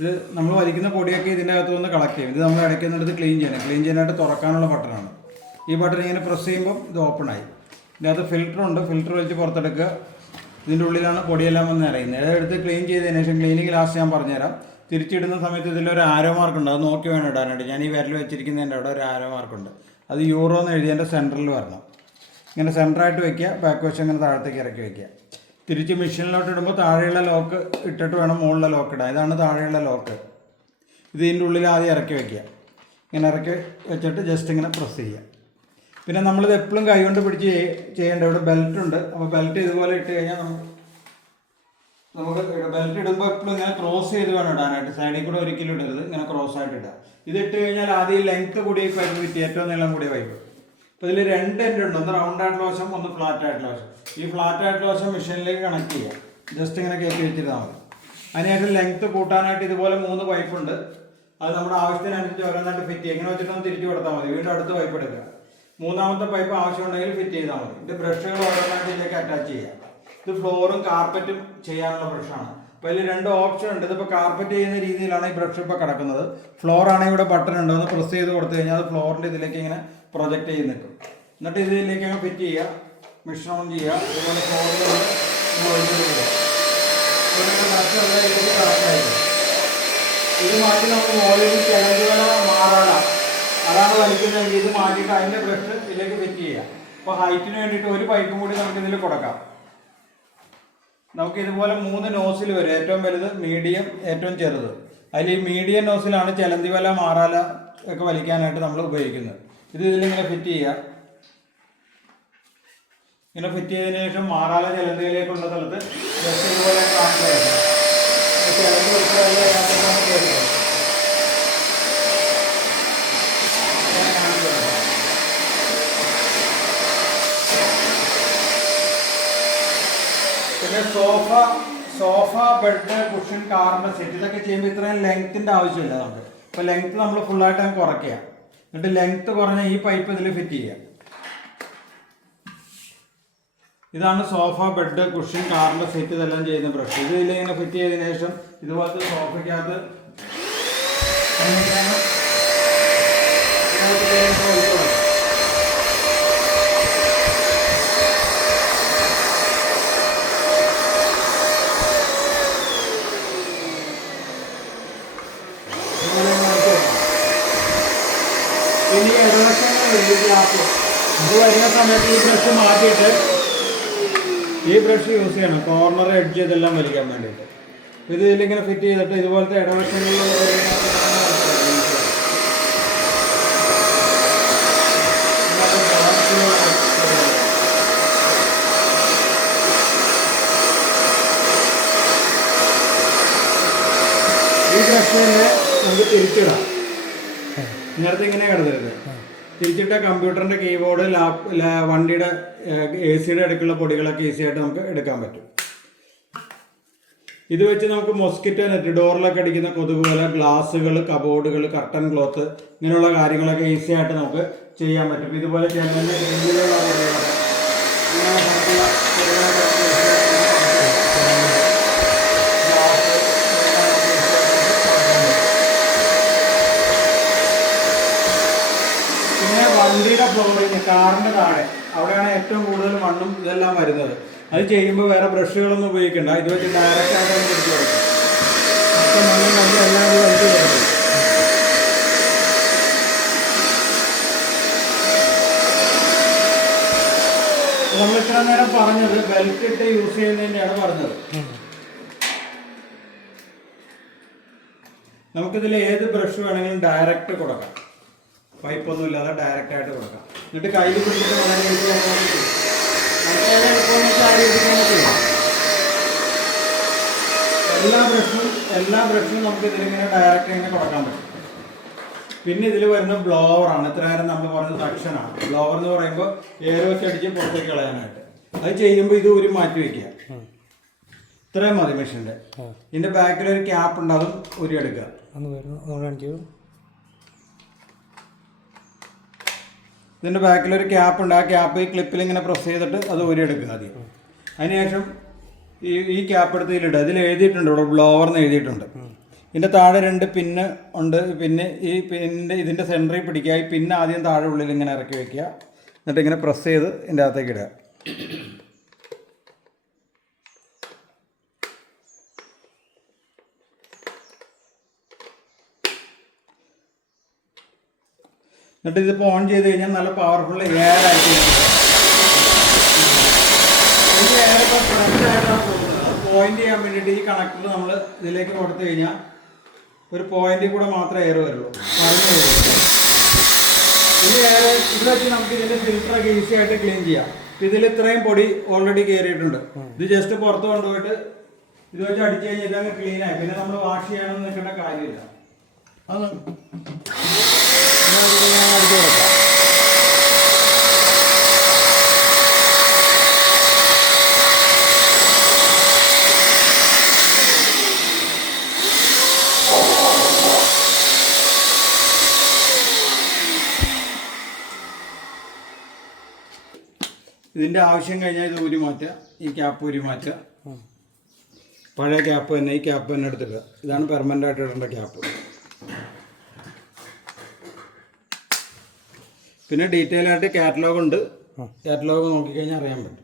ഇത് നമ്മൾ വലിക്കുന്ന പൊടിയൊക്കെ ഇതിന്റെ അകത്ത് വന്ന് കളക്ട് ചെയ്യും. ഇത് നമ്മൾ ഇടയ്ക്ക് ഇടയ്ക്കുന്നിടത്ത് ക്ലീൻ ചെയ്യണം. ക്ലീൻ ചെയ്യാനായിട്ട് തുറക്കാനുള്ള ബട്ടണാണ്. ഈ ബട്ടൺ ഇങ്ങനെ പ്രസ് ചെയ്യുമ്പോൾ ഇത് ഓപ്പൺ ആയി. ഇതിന്റെ അകത്ത് ഫിൽറ്റർ ഉണ്ട്. ഫിൽറ്റർ വെച്ച് പുറത്തെടുക്കുക. ഇതിന്റെ ഉള്ളിലാണ് പൊടിയെല്ലാം വന്ന് നിറയുന്നത്. എടുത്ത് ക്ലീൻ ചെയ്തതിന് ശേഷം ക്ലീനിങ് ലാസ്റ്റ് ഞാൻ പറഞ്ഞുതരാം. തിരിച്ചിടുന്ന സമയത്ത് ഇതിലൊരു ആരോ മാർക്ക് ഉണ്ട്. അത് നോക്കി വേണം ഇടാനായിട്ട്. ഞാൻ ഈ വിരൽ വെച്ചിരിക്കുന്നതിന്റെ അവിടെ ഒരു ആരോ മാർക്കുണ്ട് അത് യൂറോ എന്ന് എഴുതിയതിന്റെ സെന്ററിൽ വരണം. ഇങ്ങനെ സെന്ററായിട്ട് വയ്ക്കുക ബാക്ക് വശം ഇങ്ങനെ താഴത്തേക്ക് ഇറക്കി വെക്കുക. തിരിച്ച് മെഷീനിലോട്ട് ഇടുമ്പോൾ താഴെയുള്ള ലോക്ക് ഇട്ടിട്ട് വേണം മുകളിലെ ലോക്ക് ഇടാൻ. ഇതാണ് താഴെയുള്ള ലോക്ക്. ഇത് ഇതിന്റെ ഉള്ളിൽ ആദ്യം ഇറക്കി വയ്ക്കുക ഇങ്ങനെ ഇറക്കി വെച്ചിട്ട് ജസ്റ്റ് ഇങ്ങനെ പ്രസ് ചെയ്യുക. പിന്നെ നമ്മളിത് എപ്പോഴും കൈകൊണ്ട് പിടിച്ച് ചെയ്യ- ചെയ്യേണ്ട. ഇവിടെ ബെൽറ്റ് ഉണ്ട്. അപ്പോൾ ബെൽറ്റ് ഇതുപോലെ ഇട്ട് കഴിഞ്ഞാൽ നമുക്ക് നമുക്ക് ബെൽറ്റ് ഇടുമ്പോൾ എപ്പോഴും ഇങ്ങനെ ക്രോസ് ചെയ്ത് വേണം ഇടാനായിട്ട്. സൈഡിൽ കൂടെ ഒരിക്കലും ഇടരുത്. ഇങ്ങനെ ക്രോസ് ആയിട്ട് ഇടുക. ഇട്ട് കഴിഞ്ഞാൽ ആദ്യം ലെങ്ത് കൂടിയ പൈപ്പ് വിറ്റ് ഏറ്റവും നീളം കൂടിയ പൈപ്പ് അപ്പോൾ ഇതിൽ രണ്ട് എൻഡ് ഉണ്ട്. ഒന്ന് റൗണ്ട് ആയിട്ടുള്ള വശം ഒന്ന് ഫ്ലാറ്റ് ആയിട്ടുള്ള വശം. ഈ ഫ്ലാറ്റ് ആയിട്ടുള്ള വശം മെഷീനിലേക്ക് കണക്ട് ചെയ്യുക. ജസ്റ്റ് ഇങ്ങനെ കയറ്റി വെച്ചിരുന്നാൽ മതി. അതിനായിട്ട് ലെങ്ത് കൂട്ടാനായിട്ട് ഇതുപോലെ മൂന്ന് പൈപ്പ് ഉണ്ട്. അത് നമ്മുടെ ആവശ്യത്തിനനുസരിച്ച് ഓരോന്നായിട്ട് ഫിറ്റ് ചെയ്യുക. ഇങ്ങനെ വെച്ചിട്ടൊന്ന് തിരിച്ചു കൊടുത്താൽ മതി. വീണ്ടും അടുത്ത പൈപ്പ് എടുക്കുക. മൂന്നാമത്തെ പൈപ്പ് ആവശ്യമുണ്ടെങ്കിൽ ഫിറ്റ് ചെയ്താൽ മതി. ഇത് ബ്രഷുകൾ ഓരോന്നായിട്ട് ഇതിലേക്ക് അറ്റാച്ച് ചെയ്യുക. ഇത് ഫ്ലോറും കാർപ്പറ്റും ചെയ്യാനുള്ള ബ്രഷാണ് അപ്പോൾ ഇതിൽ രണ്ട് ഓപ്ഷൻ ഉണ്ട്. ഇതിപ്പോൾ കാർപ്പറ്റ് ചെയ്യുന്ന രീതിയിലാണ് ഈ ബ്രഷ് ഇപ്പോൾ കിടക്കുന്നത്. ഫ്ലോർ ആണെങ്കിൽ ഇവിടെ ബട്ടൺ ഉണ്ട്. ഒന്ന് പ്രസ് ചെയ്ത് കൊടുത്തു കഴിഞ്ഞാൽ അത് ഫ്ലോറിന്റെ ഇതിലേക്ക് ഇങ്ങനെ പ്രൊജക്റ്റ് ചെയ്ത് നിൽക്കും. എന്നിട്ട് ഇതിലേക്ക് ഫിറ്റ് ചെയ്യുക മിശ്രണം ചെയ്യുക അതുപോലെ ഇത് മാറ്റി നമുക്ക് മോളിൽ ചിലന്തുവല മാറാണ് അതാണ് വലിക്കുന്നതെങ്കിൽ ഇത് മാറ്റിയിട്ട് അതിന്റെ ബ്രഷ് ഇതിലേക്ക് ഫിറ്റ് ചെയ്യുക. അപ്പോൾ ഹൈറ്റിന് വേണ്ടിയിട്ട് ഒരു പൈപ്പും കൂടി നമുക്ക് ഇതിൽ കൊടുക്കാം. നമുക്ക് ഇതുപോലെ മൂന്ന് നോസിൽ വരും. ഏറ്റവും വലുത് മീഡിയം ഏറ്റവും ചെറുത്. അതിൽ ഈ മീഡിയം നോസിലാണ് ചിലന്തിവല മാറാല ഒക്കെ വലിക്കാനായിട്ട് നമ്മൾ ഉപയോഗിക്കുന്നത്. ഇത് ഇതിലിങ്ങനെ ഫിറ്റ് ചെയ്യുക. ഇങ്ങനെ ഫിറ്റ് ചെയ്തതിനു ശേഷം മാറാല ജലന്തയിലേക്കുള്ള സ്ഥലത്ത് ജസ്റ്റ് ഇതുപോലെ പിന്നെ സോഫ സോഫ ബെഡ് കുഷൻ കാർമ സെറ്റ് ഇതൊക്കെ ചെയ്യുമ്പോൾ ഇത്രയും ലെങ്ത്തിന്റെ ആവശ്യമില്ല നമുക്ക്. ഇപ്പൊ ലെങ്ത് നമ്മൾ ഫുള്ളായിട്ട് അങ്ങ് കുറയ്ക്കുക. എന്നിട്ട് ലെങ്ത് കുറഞ്ഞ ഈ പൈപ്പ് ഇതിൽ ഫിറ്റ് ചെയ്യുക. ഇതാണ് സോഫ ബെഡ് കുഷൻ കാറിന്റെ സെറ്റ് ഇതെല്ലാം ചെയ്യുന്ന ബ്രഷ് ഇത് ഇതിലിങ്ങനെ ഫിറ്റ് ചെയ്തതിനു ശേഷം ഇതുപോലത്തെ സോഫയ്ക്കകത്ത് ഇങ്ങനെ ഇതിനകത്ത് ഇങ്ങനെ ഒഴിച്ച് കൊടുക്കുക. ഇങ്ങനെ ഒന്ന് ഒഴിച്ച് കൊടുക്കുക. ഇനി ഇടവശങ്ങൾ വലിയ ഗ്യാപ്പ് ഇത് വരുന്ന സമയത്ത് ഈ ബ്രഷ് മാറ്റിയിട്ട് ഈ ബ്രഷ് യൂസ് ചെയ്യണം. കോർണർ എഡ്ജ് ഇതെല്ലാം വലിക്കാൻ വേണ്ടിയിട്ട്. ഇത് ഇതിലിങ്ങനെ ഫിറ്റ് ചെയ്തിട്ട് ഇതുപോലത്തെ ഇടവശങ്ങളിൽ ഈ ബ്രഷ് തന്നെ നമുക്ക് തിരിച്ചിടാം. നേരത്തെ ഇങ്ങനെ കിടന്നിരുന്നത് തിരിച്ചിട്ട കമ്പ്യൂട്ടറിന്റെ കീബോർഡ് ലാപ് വണ്ടിയുടെ എ സിയുടെ അടുക്കുള്ള പൊടികളൊക്കെ ഈസി ആയിട്ട് നമുക്ക് എടുക്കാൻ പറ്റും. ഇത് വെച്ച് നമുക്ക് മൊസ്കിറ്റോ നെറ്റ് ഡോറിലൊക്കെ അടിക്കുന്ന കൊതുക് പോലെ ഗ്ലാസ്സുകൾ കബോർഡുകൾ കർട്ടൻ ക്ലോത്ത് ഇങ്ങനെയുള്ള കാര്യങ്ങളൊക്കെ ഈസി ആയിട്ട് നമുക്ക് ചെയ്യാൻ പറ്റും. ഇതുപോലെ ജനലിന്റെ ഗ്രില്ലുകളുള്ള പൊടികളൊക്കെ ഇങ്ങനെ നമുക്കുള്ള പൊടികളൊക്കെ easy ആയിട്ട് നമുക്ക് ഗ്ലാസ് ഇതെല്ലാം നമുക്ക് easy ആയിട്ട് ഫ്ലോർ ഫ്ലോറിങ് കാറിന്റെ താഴെ. അവിടെയാണ് ഏറ്റവും കൂടുതൽ മണ്ണും ഇതെല്ലാം വരുന്നത്. അത് ചെയ്യുമ്പോൾ വേറെ ബ്രഷുകളൊന്നും ഉപയോഗിക്കണ്ട. ഇത് വെച്ച് ഡയറക്റ്റ് കൊടുക്കും നമ്മൾ ഇത്ര നേരം പറഞ്ഞത് ബെൽറ്റ് ഇട്ട് യൂസ് ചെയ്യുന്നതിന്റെയാണ് പറഞ്ഞത്. നമുക്കിതിൽ ഏത് ബ്രഷ് വേണമെങ്കിലും ഡയറക്റ്റ് കൊടുക്കാം. പൈപ്പൊന്നും ഇല്ലാതെ ഡയറക്റ്റ് ആയിട്ട് കൊടുക്കാം. എന്നിട്ട് കയ്യിൽ പിടിച്ചിട്ട് വളരെ. എല്ലാ ബ്രഷും എല്ലാ ബ്രഷും നമുക്ക് ഇതിലിങ്ങനെ ഡയറക്റ്റ് ഇങ്ങനെ കൊടുക്കാൻ പറ്റും. പിന്നെ ഇതിൽ വരുന്ന ബ്ലോവറാണ് ഇത്ര നേരം നമ്മൾ പറഞ്ഞ സക്ഷനാണ് ബ്ലോവർ എന്ന് പറയുമ്പോൾ വെച്ച് അടിച്ച് പുറത്തേക്ക് കളയാനായിട്ട്. അത് ചെയ്യുമ്പോൾ ഇത് ഒരു മാറ്റി വയ്ക്കുക ഇത്രയും മതി മെഷീന്റെ ഇതിന്റെ ബാക്കിൽ ഒരു ക്യാപ്പ് ഉണ്ടാകും ഒരു ഉരിയെടുക്കുക ഒന്ന് ബാക്കിലൊരു ക്യാപ്പ് ഉണ്ട്. ആ ക്യാപ്പ് ഈ ക്ലിപ്പിൽ ഇങ്ങനെ പ്രസ് ചെയ്തിട്ട് അത് ഊരിയെടുക്കുക ആദ്യം. അതിനുശേഷം ഈ ഈ ക്യാപ്പ് എടുത്ത് ഇതിലിടുക ഇതിൽ എഴുതിയിട്ടുണ്ട് ഇവിടെ ബ്ലോവർ എന്ന് എഴുതിയിട്ടുണ്ട്. ഇതിന്റെ താഴെ രണ്ട് പിന്ന് ഉണ്ട്. പിന്നെ ഈ പിന്നിന്റെ ഇതിന്റെ സെന്ററിൽ പിടിക്കുക. ഈ പിന്നെ ആദ്യം താഴെ ഉള്ളിൽ ഇങ്ങനെ ഇറക്കി വയ്ക്കുക എന്നിട്ട് ഇങ്ങനെ പ്രസ് ചെയ്ത് ഇതിന്റെ അകത്തേക്ക് ഇടുക. എന്നിട്ട് ഇതിപ്പോൾ ഓൺ ചെയ്ത് കഴിഞ്ഞാൽ നല്ല പവർഫുൾ എയർ ആയിട്ട് എയർ പോയിന്റ് ചെയ്യാൻ വേണ്ടിയിട്ട് ഈ കണക്ടർ നമ്മൾ ഇതിലേക്ക് കൊടുത്തു കഴിഞ്ഞാൽ ഒരു പോയിന്റിൽ കൂടെ മാത്രമേ എയർ വരുള്ളൂ. ഈ എയർ ഇത് വെച്ച് നമുക്ക് ഇതിന്റെ ഫിൽറ്ററൊക്കെ ഈസി ആയിട്ട് ക്ലീൻ ചെയ്യാം. ഇതിൽ ഇത്രയും പൊടി ഓൾറെഡി കയറിയിട്ടുണ്ട് ഇത് ജസ്റ്റ് പുറത്ത് കൊണ്ടുപോയിട്ട് ഇത് വെച്ച് അടിച്ചു കഴിഞ്ഞാൽ ക്ലീൻ ആയി. പിന്നെ നമ്മൾ വാഷ് ചെയ്യണമെന്ന് നിൽക്കേണ്ട കാര്യമില്ല. കൊടുക്കാം ഇതിന്റെ ആവശ്യം കഴിഞ്ഞാൽ ഇത് ഊരി മാറ്റുക ഈ ക്യാപ്പ് ഊരി മാറ്റുക. പഴയ ക്യാപ്പ് തന്നെ ഈ ക്യാപ്പ് തന്നെ എടുത്തിടുക. ഇതാണ് പെർമനന്റ് ആയിട്ട് ഇടേണ്ട ക്യാപ്പ് പിന്നെ ഡീറ്റെയിൽ ആയിട്ട് കാറ്റലോഗ് ഉണ്ട്. കാറ്റലോഗ് നോക്കിക്കഴിഞ്ഞാൽ അറിയാൻ പറ്റും.